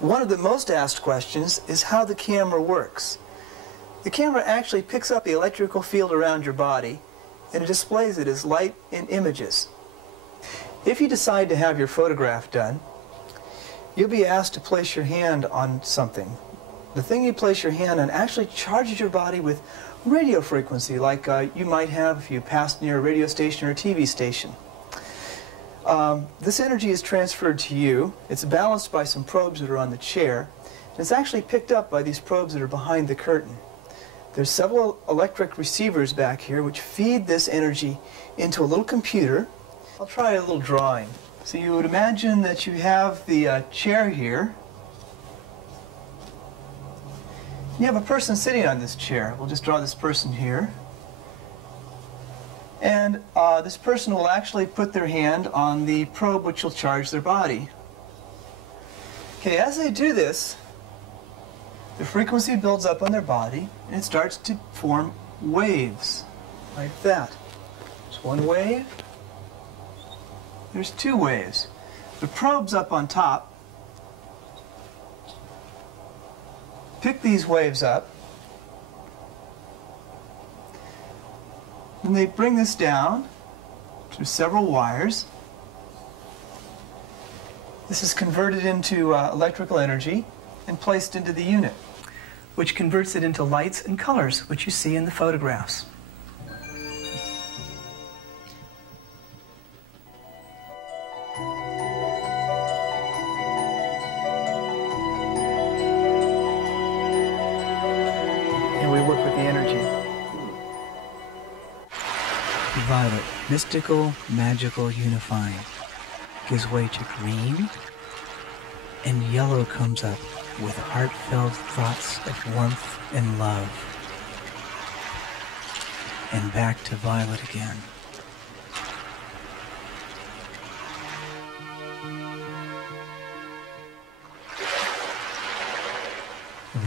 One of the most asked questions is how the camera works. The camera actually picks up the electrical field around your body and it displays it as light and images. If you decide to have your photograph done, you'll be asked to place your hand on something. The thing you place your hand on actually charges your body with radio frequency, like you might have if you passed near a radio station or a TV station. This energy is transferred to you. It's balanced by some probes that are on the chair. And it's actually picked up by these probes that are behind the curtain. There's several electric receivers back here which feed this energy into a little computer. I'll try a little drawing. So you would imagine that you have the chair here. You have a person sitting on this chair. We'll just draw this person here. And this person will actually put their hand on the probe which will charge their body. Okay, as they do this, the frequency builds up on their body and it starts to form waves like that. There's one wave. There's two waves. The probes up on top pick these waves up. And they bring this down through several wires. This is converted into electrical energy and placed into the unit, which converts it into lights and colors, which you see in the photographs. And we work with the energy. Violet, mystical, magical, unifying, gives way to green, and yellow comes up with heartfelt thoughts of warmth and love. And back to violet again.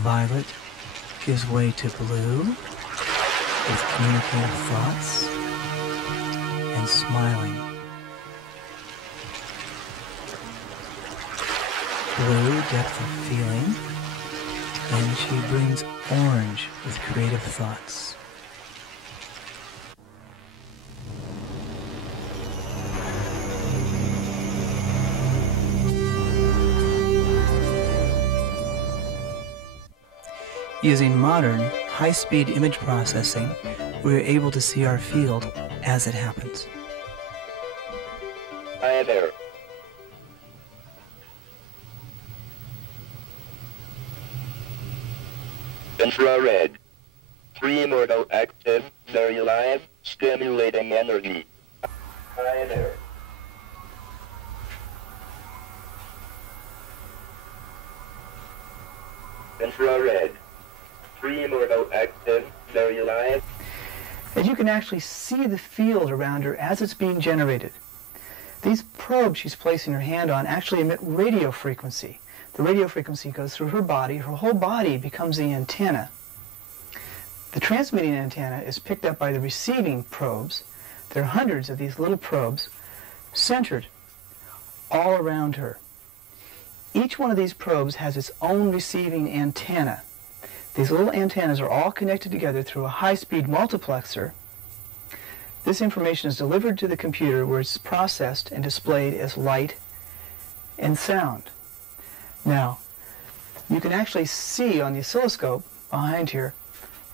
Violet gives way to blue with communicative thoughts and smiling. Blue, depth of feeling, and she brings orange with creative thoughts. Using modern, high-speed image processing, we are able to see our field as it happens. Hi there. Infrared. Primordial active, very live, stimulating energy. Hi there. Infrared. Primordial active, very live. And you can actually see the field around her as it's being generated. These probes she's placing her hand on actually emit radio frequency. The radio frequency goes through her body. Her whole body becomes the antenna. The transmitting antenna is picked up by the receiving probes. There are hundreds of these little probes centered all around her. Each one of these probes has its own receiving antenna. These little antennas are all connected together through a high-speed multiplexer. This information is delivered to the computer where it's processed and displayed as light and sound. Now, you can actually see on the oscilloscope behind here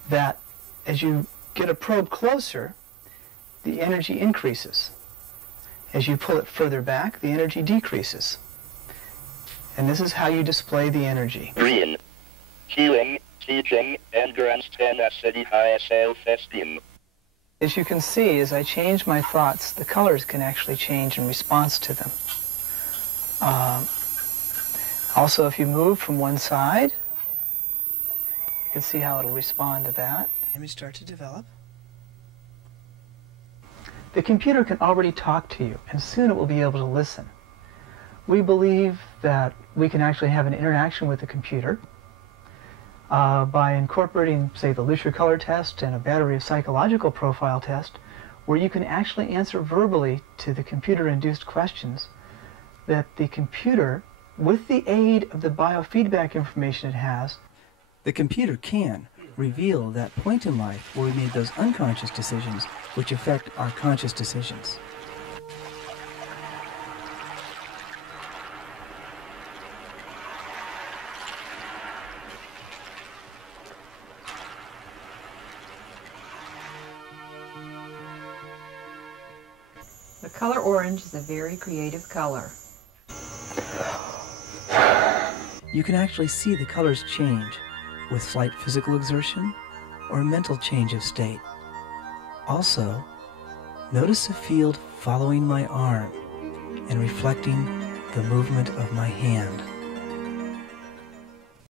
that as you get a probe closer, the energy increases. As you pull it further back, the energy decreases. And this is how you display the energy. Green. Healing, teaching, and grants tenacity, high self-esteem. As you can see, as I change my thoughts, the colors can actually change in response to them. Also, if you move from one side, you can see how it'll respond to that. Image start to develop. The computer can already talk to you, and soon it will be able to listen. We believe that we can actually have an interaction with the computer by incorporating, say, the Lucier color test and a battery of psychological profile test, where you can actually answer verbally to the computer-induced questions that the computer with the aid of the biofeedback information it has, the computer can reveal that point in life where we made those unconscious decisions which affect our conscious decisions. The color orange is a very creative color. You can actually see the colors change with slight physical exertion or a mental change of state. Also, notice a field following my arm and reflecting the movement of my hand.